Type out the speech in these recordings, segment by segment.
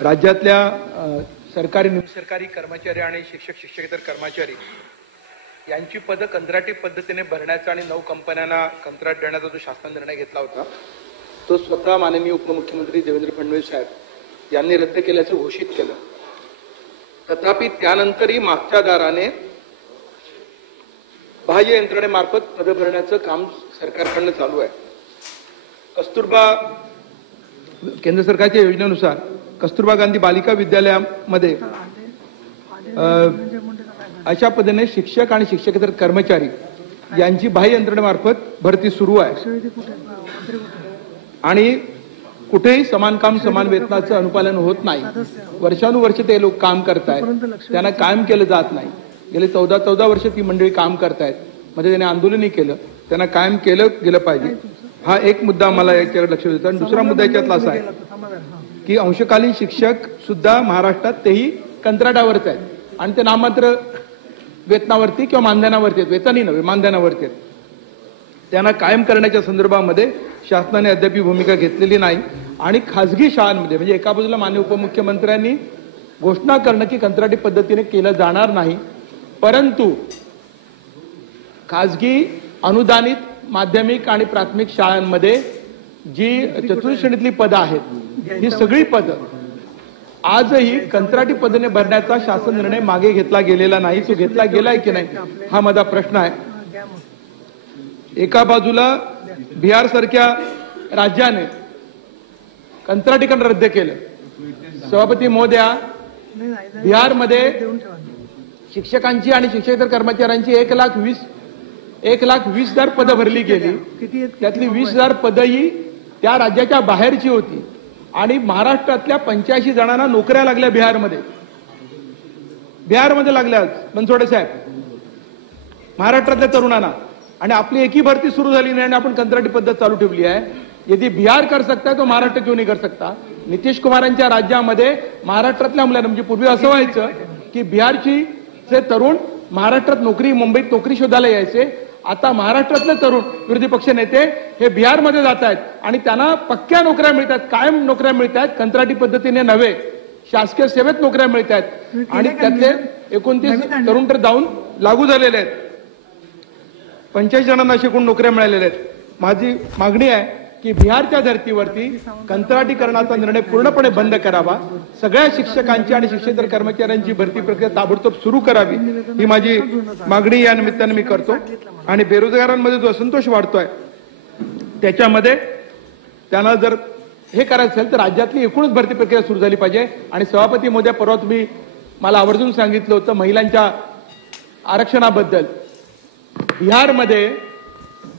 राज्यातल्या सरकारी निमसरकारी कर्मचारी आणि शिक्षक शिक्षकेतर कर्मचारी यांची पदं कंत्राटी पद्धतीने भरण्याचा आणि 9 कंपन्यांना कंत्राट देण्याचा जो शासन निर्णय घेतला होता तो स्वतः माननीय उपमुख्यमंत्री देवेंद्र फडणवीस साहेब यांनी रद्द केल्याचं घोषित केलं। तथापि त्यानंतरही मागच्या दाराने बाह्य यंत्रणेमार्फत पदं भरण्याचं काम सरकारकडनं चालू आहे। कस्तुरबा केंद्र सरकारच्या योजनेनुसार कस्तुरबा गांधी बालिका विद्यालयामध्ये अशा पद्धतीने शिक्षक आणि शिक्षकेतर कर्मचारी यांची बाह्य यंत्रणेमार्फत भरती सुरू आहे आणि कुठेही समान काम समान वेतनाचं अनुपालन होत नाही। वर्षानुवर्ष ते लोक काम करतायत, त्यांना कायम केलं जात नाही। गेले 14 वर्ष ती मंडळी काम करतायत, म्हणजे त्यांनी आंदोलनही केलं, त्यांना कायम केलं गेलं पाहिजे। हा एक मुद्दा मला याच्यावर लक्ष देतो। आणि दुसरा मुद्दा याच्यातला असा आहे की अंशकालीन शिक्षक सुद्धा महाराष्ट्रात तेही कंत्राटावरच आहेत आणि ते नाममात्र वेतनावरती किंवा मानधनावरती आहेत, वेतनही नव्हे मानधनावरती आहेत। त्यांना कायम करण्याच्या संदर्भामध्ये शासनाने अद्याप भूमिका घेतलेली नाही आणि खासगी शाळांमध्ये म्हणजे एका बाजूला माननीय उपमुख्यमंत्र्यांनी घोषणा करणं की कंत्राटी पद्धतीने केलं जाणार नाही, परंतु खासगी अनुदानित माध्यमिक आणि प्राथमिक शाळांमध्ये जी चतुर्थ श्रेणीतली पदं आहेत ही सगळी पदं आजही कंत्राटी पद्धतीने भरण्याचा शासन निर्णय मागे घेतला गेलेला नाही। तो घेतला गेलाय की नाही हा माझा प्रश्न आहे। एका बाजूला बिहार सारख्या राज्याने कंत्राटीकरण रद्द केलं। सभापती महोदया, बिहारमध्ये शिक्षकांची आणि शिक्षकेतर कर्मचाऱ्यांची 1,20,000 पदं भरली गेली। त्यातली 20,000 पदं ही त्या राज्याच्या बाहेरची होती आणि महाराष्ट्रातल्या 85 जणांना नोकऱ्या लागल्या बिहारमध्ये लागल्या बनसोडे साहेब, महाराष्ट्रातल्या तरुणांना। आणि आपली एकही भरती सुरू झाली नाही आणि आपण कंत्राटी पद्धत चालू ठेवली आहे। यदि बिहार कर सकता है तो महाराष्ट्र क्यों नहीं कर सकता? नितीश कुमारांच्या राज्यामध्ये महाराष्ट्रातल्या मुलांना म्हणजे पूर्वी असं व्हायचं की बिहारचे तरुण महाराष्ट्रात नोकरी मुंबईत नोकरी शोधायला यायचे, आता महाराष्ट्रातले तरुण विरोधी पक्ष नेते हे बिहारमध्ये जात आहेत आणि त्यांना पक्क्या नोकऱ्या मिळतात, कायम नोकऱ्या मिळतात, कंत्राटी पद्धतीने नव्हे शासकीय सेवेत नोकऱ्या मिळतात आणि त्यातले 29 तरुण तर जाऊन लागू झालेले आहेत। 45 जणांना शिकून नोकऱ्या मिळालेल्या आहेत। माझी मागणी आहे की बिहारच्या धर्तीवरती कंत्राटीकरणाचा निर्णय पूर्णपणे बंद करावा, सगळ्या शिक्षकांची आणि शिक्षकेतर कर्मचाऱ्यांची भरती प्रक्रिया ताबडतोब सुरू करावी, ही माझी मागणी या निमित्ताने मी करतो। आणि बेरोजगारांमध्ये जो असंतोष वाढतोय त्याच्यामध्ये त्यांना जर हे करायचं असेल तर राज्यातली एकूणच भरती प्रक्रिया सुरू झाली पाहिजे। आणि सभापती महोदय, परवा तुम्ही मला आवर्जून सांगितलं होतं महिलांच्या आरक्षणाबद्दल। बिहारमध्ये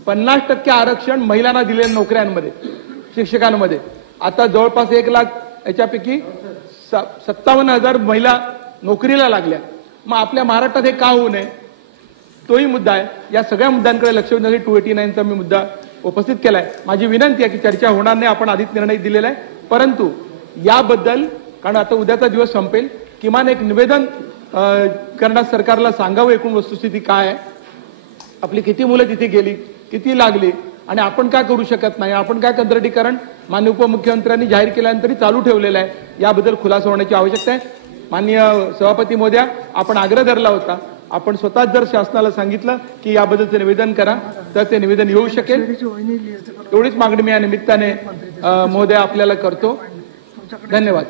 50% आरक्षण महिलांना दिलेल्या नोकऱ्यांमध्ये शिक्षकांमध्ये आता जवळपास 1 लाख याच्यापैकी 57,000 महिला नोकरीला लागल्या। मग आपल्या महाराष्ट्रात हे का होऊ नये तोही मुद्दा आहे। या सगळ्या मुद्द्यांकडे लक्ष देण्यासाठी 289चा मी मुद्दा उपस्थित केलाय। माझी विनंती आहे की चर्चा होणार नाही, आपण आधीच निर्णय दिलेला आहे, परंतु याबद्दल कारण आता उद्याचा दिवस संपेल किमान एक निवेदन करण्यास सरकारला सांगावं एकूण वस्तुस्थिती काय आहे, आपली किती मुलं तिथे गेली, किती लागली आणि आपण काय करू शकत नाही, आपण काय कंत्राटीकरण माननीय उपमुख्यमंत्र्यांनी जाहीर केल्यानंतरही चालू ठेवलेलं आहे, याबद्दल खुलासा होण्याची आवश्यकता आहे। माननीय सभापती महोदया, आपण आग्रह धरला होता, आपण स्वतःच जर शासनाला सांगितलं की याबद्दलचं निवेदन करा तर ते निवेदन येऊ शकेल। एवढीच मागणी मी या निमित्ताने महोदया आपल्याला करतो। धन्यवाद।